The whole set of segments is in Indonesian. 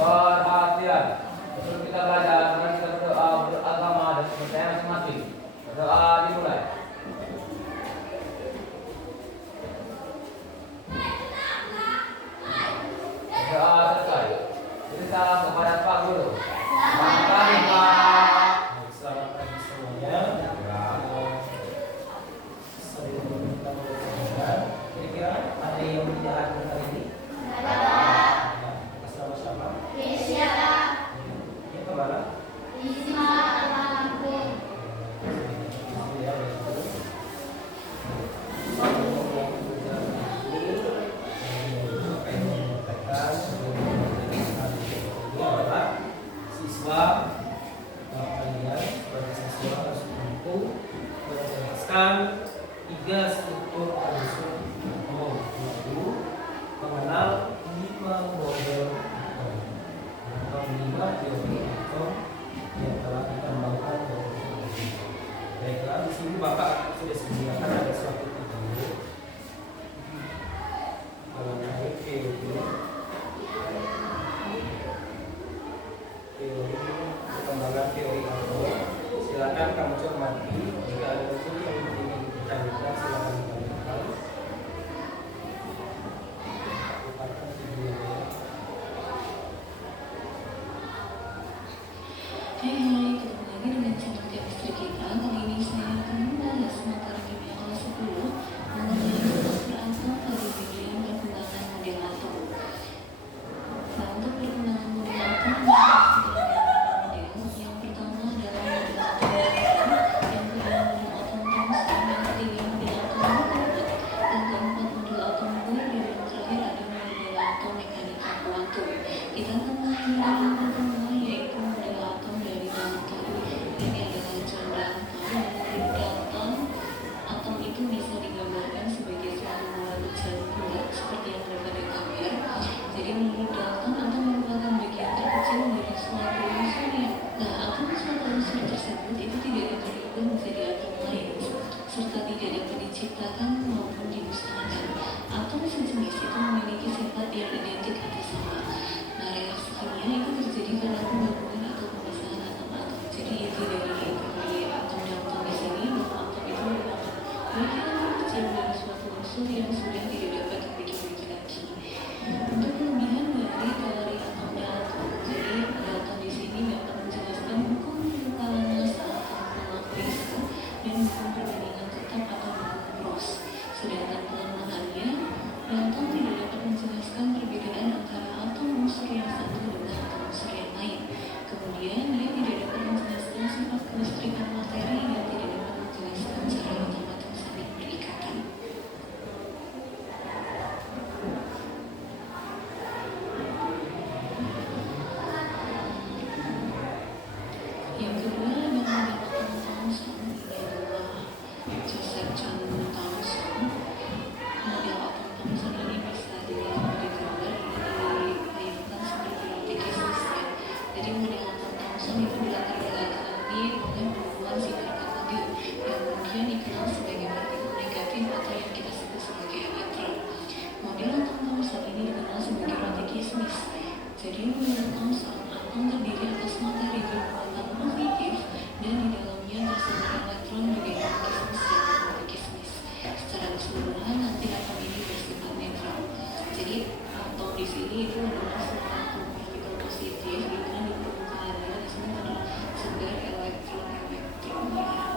Perhatian, sebelum kita belajar, mari kita berdoa beragama dan kepercayaan masing-masing. Berdoa dimulai. Berdoa selesai. Beri salam kepada Pak Guru. Selamat pagi, Pak. Selamat pagi semuanya. Sebelum kita mulai, kira-kira ada yang tidak hadir hari ini? Sama-sama. Ini kemana? Siswa kalian sebagai siswa harus mampu menjelaskan 3 struktur penyusun umum, yaitu mengenal 5 model atom atau 5 teori atom yang telah dikembangkan dari teknologi. Baiklah, di sini Bapak sudah sediakan ada suatu video mengenai perkembangan teori atom. Silakan kamu cermati. Jika ada sesuatu yang ingin ditanyakan, silakan ditanyakan. Putarkan videonya. Hai, ketemu lagi dengan channel chemistry kita. Kali ini saya akan membahas materi kimia kelas 10 mengenai struktur atom pada bagian perkembangan model atom. Nah, untuk perkembangan model atom yang pertama adalah model atom yang kedua model atom tungsten, yang ketiga model atom kuat, dan keempat model atom Bohr, dan yang terakhir ada model atom mekanika kuantum. Kita akan mulai dari yang pertama, yaitu model atom dari Dalton. Ini adalah John Dalton, dan menurut Dalton, atom itu bisa digambarkan sebagai suatu molekul jarum bulat seperti yang dapat digambar. Jadi menurut Dalton, atom merupakan bagian terkecil dari suatu unsur yang atom suatu unsur tersebut itu tidak dapat diubah menjadi atom lain, serta tidak dapat diciptakan maupun dimusnahkan. Atom sejenis itu memiliki sifat yang identik atau sama. Nah, reaksi kimia itu terjadi karena penggabungan atau pemisahan atom-atom. Jadi inti dari atom Dalton di sini bahwa atom itu merupakan bagian terkecil dari suatu unsur yang sudah tidak dapat dibagi-bagi lagi. Untuk kelebihan dari teori atom Dalton, jadi Dalton di sini dapat menjelaskan hukum pengentalan massa atau hukum Fiske dan hukum perbandingan tetap atau hukum Ross. Sedangkan kelemahannya, Dalton tidak dapat menjelaskan perbedaan antara atom unsur yang satu dengan atom unsur yang lain. Kemudian dia tidak dapat menjelaskan sifat kelistrikan materi dan tidak dapat menjelaskan cara atom-atom saling berikatan. Yang kedua adalah model atom Thomson. Ini adalah Joseph John Thomson. Model atom Thomson ini bisa dilihat di gambar, ini dibayangkan seperti roti kismis ya. Jadi model atom Thomson itu dilatar belakangi oleh pembuahan sinar mobil yang kemudian dikenal sebagai partikel negatif atau yang kita sebut sebagai elektron. Model atom Thomson ini dikenal sebagai roti kismis. Jadi menurut Thomson, atom terdiri atas materi bermuatan positif dan di dalamnya tersebar elektron bergerak kismis dan roti kismis. Secara keseluruhan nanti atom ini bersifat netral. Jadi atom di sini itu adalah semua atom partikel positif di mana di permukaannya di sini adalah sebar elektron-elektron ya.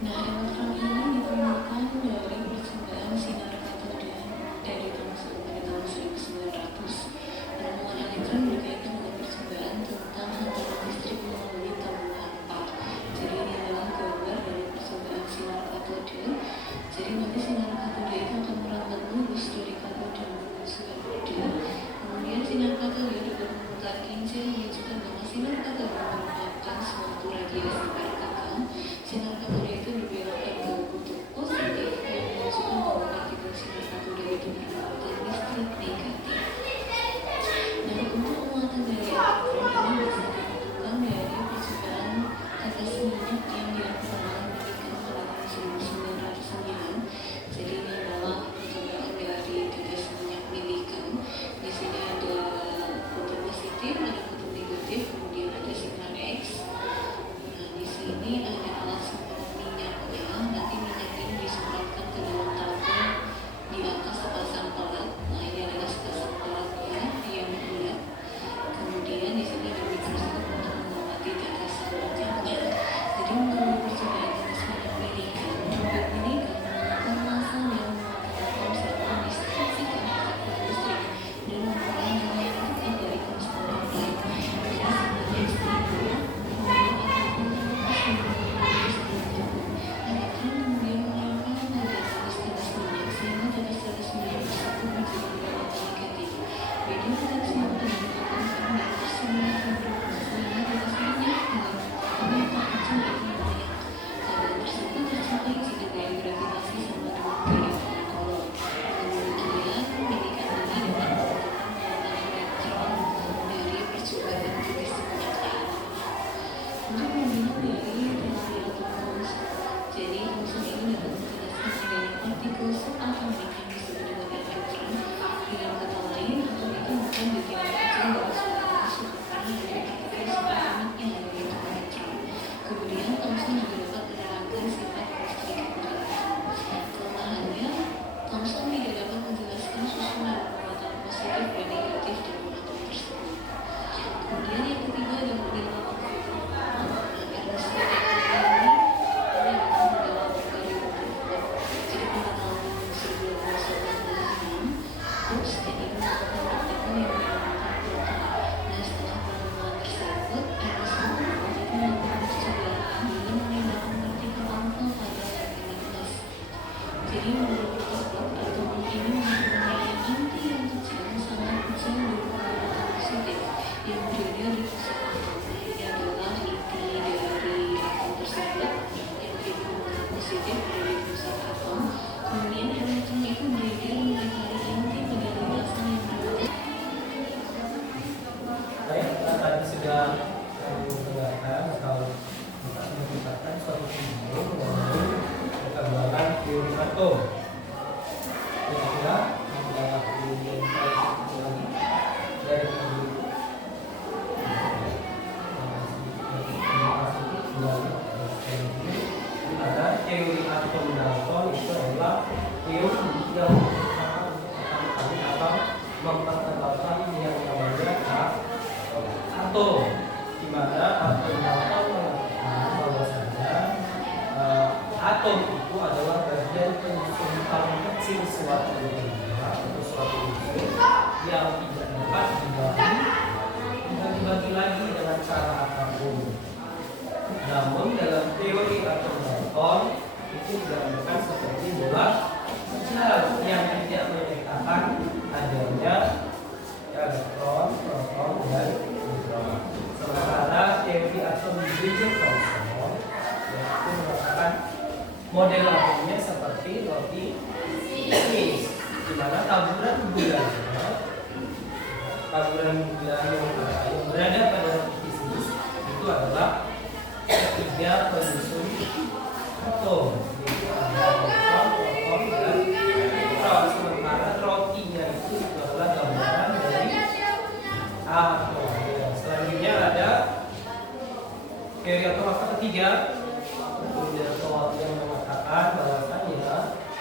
Nah, elektron ini ditemukan dari percobaan sinar katoda dari Thomson pada tahun 1900. Penemuan elektron yang ketiga ada model atom kehidupan. Ernest Hemingway ini ada dalam model atom kehidupan. Jadi pada tahun 1986, Brooks ini melakukan prakteknya yang menggunakan proton. Dan setelah penemuan tersebut, Ernest Hemingway melakukan sejarah dengan menembakkan partikel alfa pada Archimedes. Jadi menurut Brooks, atom ini mempunyai inti yang kecil sangat kecil berupa atom positif yang berada di pusat atom. Ini adalah inti dari atom tersebut yang berhubungan positif berada di pusat atom. Kemudian elektron itu beredar mendekati inti pada lintasan yang berbeda. Baik, kita tadi sudah mendengarkan atau menceritakan suatu video mengenai perkembangan teori atom. Kira-kira ada video lagi dari video itu? Ada teori atom Dalton itu adalah teori yang pertama kali atau memperkenalkan yang namanya atom, di mana atom Dalton mengatakan bahwasanya atom itu adalah bagian penyusun paling kecil suatu benda atau suatu unsur yang tidak dapat dibagi lagi dengan cara apapun. Namun dalam teori atom Dalton itu digambarkan seperti bola kecil yang tidak menyatakan adanya elektron, proton, dan neutron. Sementara teori atom Joule-Thomson yaitu mengatakan model atomnya seperti roti bisnis, di mana taburan gula yang berada pada roti bisnis itu adalah ketiga penyusun atom, yaitu ada elektron, proton, dan neutron. Sementara rotinya itu adalah gambaran dari atom. Selanjutnya ada teori atom apa ketiga? Rutherford yang mengatakan bahwasanya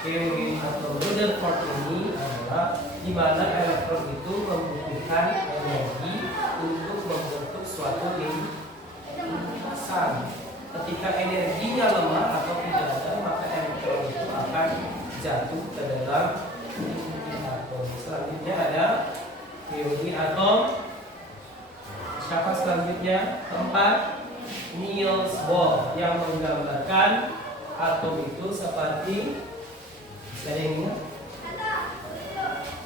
teori atom Rutherford ini adalah di mana elektron itu membutuhkan energi untuk membentuk suatu lintasan. Ketika energinya lemah atau tidak ada, maka elektron itu akan jatuh ke dalam inti atom. Selanjutnya ada teori atom. Siapa selanjutnya? Keempat, Niels Bohr yang menggambarkan atom itu seperti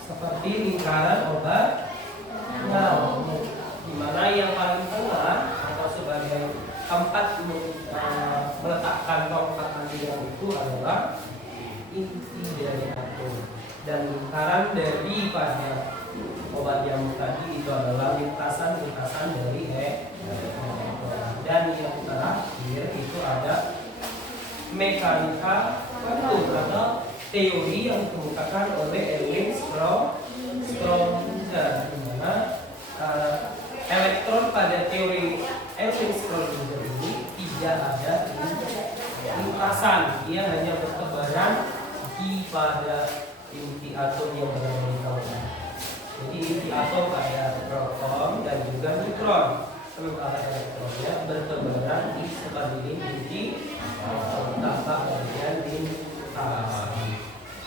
seperti lingkaran obat nyamuk, di mana yang paling tengah atau sebagai tempat meletakkan tongkat aliran itu adalah inti dari atom, dan lingkaran daripada obat nyamuk tadi itu adalah lintasan-lintasan dari elektron. Dan yang terakhir itu ada mekanika kuantum atau teori yang dikemukakan oleh Erwin Schrödinger, di mana elektron pada teori Erwin Schrödinger ini tidak ada lintasan, dia hanya bertebaran di pada inti atom yang berada di bawah. Jadi inti atom ada proton dan juga neutron, sementara elektronnya bertebaran di sekeliling inti tanpa bagian lintasan.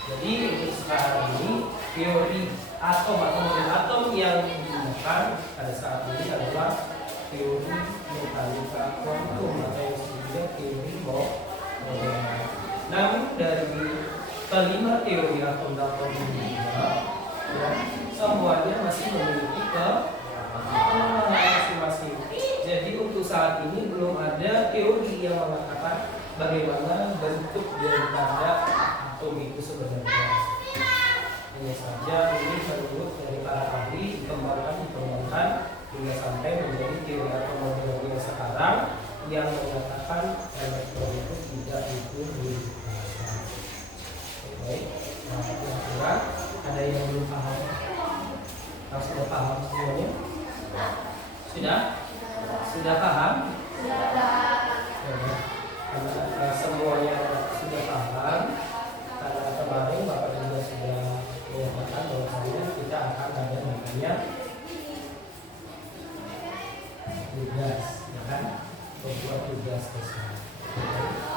Jadi untuk sekarang ini teori atom atau model atom yang digunakan pada saat ini adalah teori mekanika kuantum atau juga teori Bohr. Namun dari kelima teori atom Dalton ini semuanya masih memiliki kelemahan masing-masing. Jadi untuk saat ini belum ada teori yang mengatakan bagaimana bentuk daripada atom itu sebenarnya. Hanya saja ini menurut dari para ahli dikembangkan hingga sampai menjadi teori atom modern yang sekarang yang menyatakan elektron itu tidak lintasan. Baik, yang kurang ada yang belum paham? Yang sudah paham semuanya? Sudah paham? Karena semuanya sudah paham, karena kemarin Bapak juga sudah menyatakan bahwa kita akan ada namanya tugas, ya kan? Membuat tugas tersebut.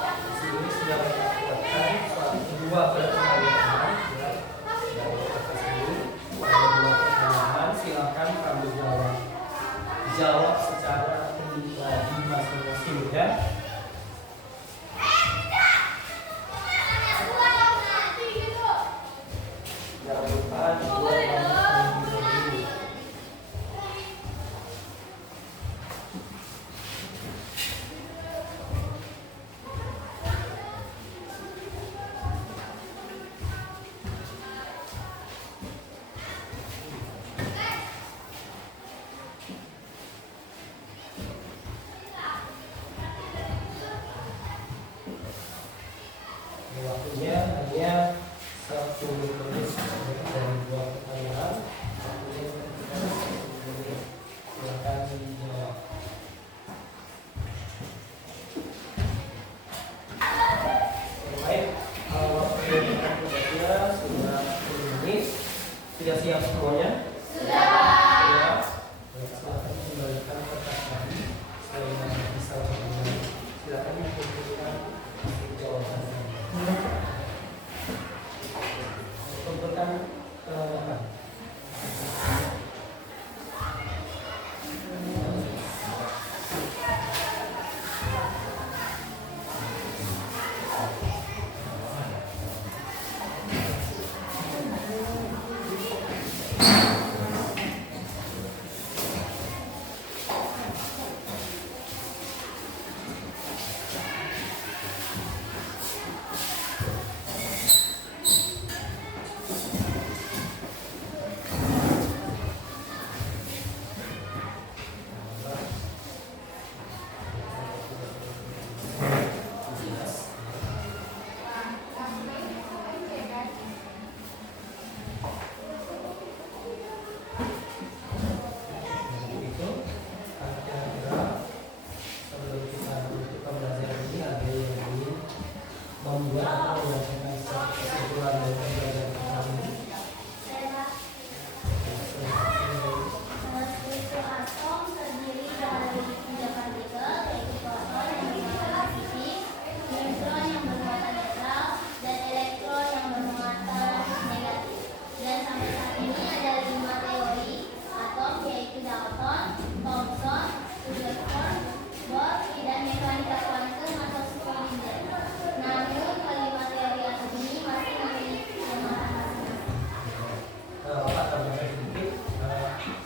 Di sini sudah mendapatkan suatu dua pertanyaan ya, dari atas ini. Ada dua pertanyaan, silakan kamu jawab secara pribadi masing-masing ya. Jangan lupa dibuat dulu. Waktunya hanya 1 menit dari dua pertanyaan. Waktunya ketika 1 menit. Silakan dijawab. Baik, waktu yang kita sudah 10 menit. Sudah siap semuanya? Sudah. Baik, silakan kembalikan kertas tadi. Saya bisa kembali. Silakan dikumpulkan jawaban. Kumpulkan ke belakang.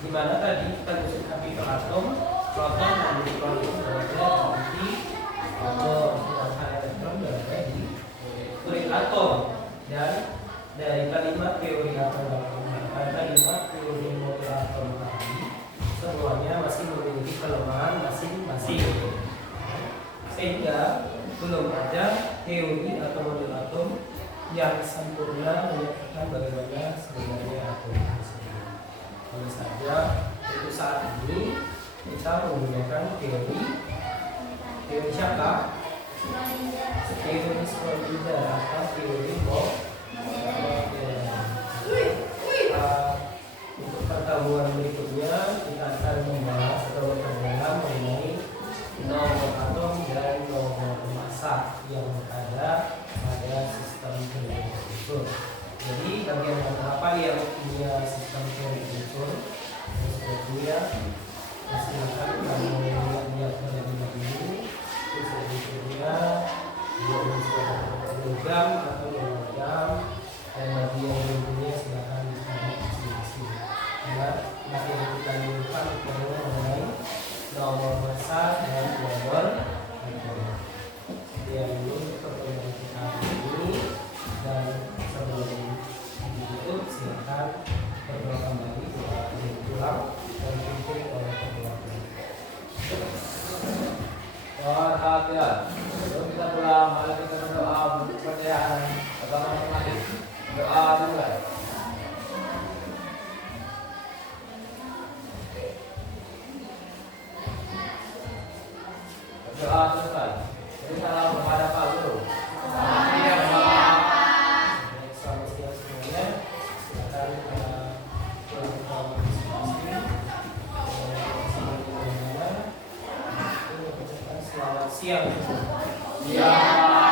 Dimana tadi kita mensikapi atom, proton dan neutron itu berada di atom, sedangkan elektron berada di kulit atom. Dan dari kalimat teori atom dan kalimat teori model atom tadi, semuanya masih memiliki kelemahan masing-masing. Sehingga belum ada teori atau model atom yang sempurna menyatakan bagaimana sebenarnya atom tersebut. Hanya saja untuk saat ini kita menggunakan teori siapa? Teori Schrödinger atau teori Bohr. Untuk pertemuan berikutnya kita akan membahas atau memperdalam mengenai nomor atom dan nomor massa yang ada pada sistem teori unsur. Jadi bagian apa yang punya sistem teori unsur sebetulnya silakan kamu lihat terlebih dahulu sebetulnya dia unsur logam atau logam dan bagian berikutnya silakan dicari masing-masing. Ya, masih kita lakukan mengenai nomor massa dan nomor atom. Sekian dulu pertemuan kita hari ini dan sebelum ditutup silakan berdoa kembali doa pulang dan tutup oleh kedua belah. Alhamdulillah. Sebelum kita pulang, mari kita berdoa untuk kepercayaan agama masing-masing. Doa dimulai. Doa selesai. Beri salam kepada Pak Guru. Selamat siang semuanya. Silakan pulang ke masing-masing. Selamat siang. Siang.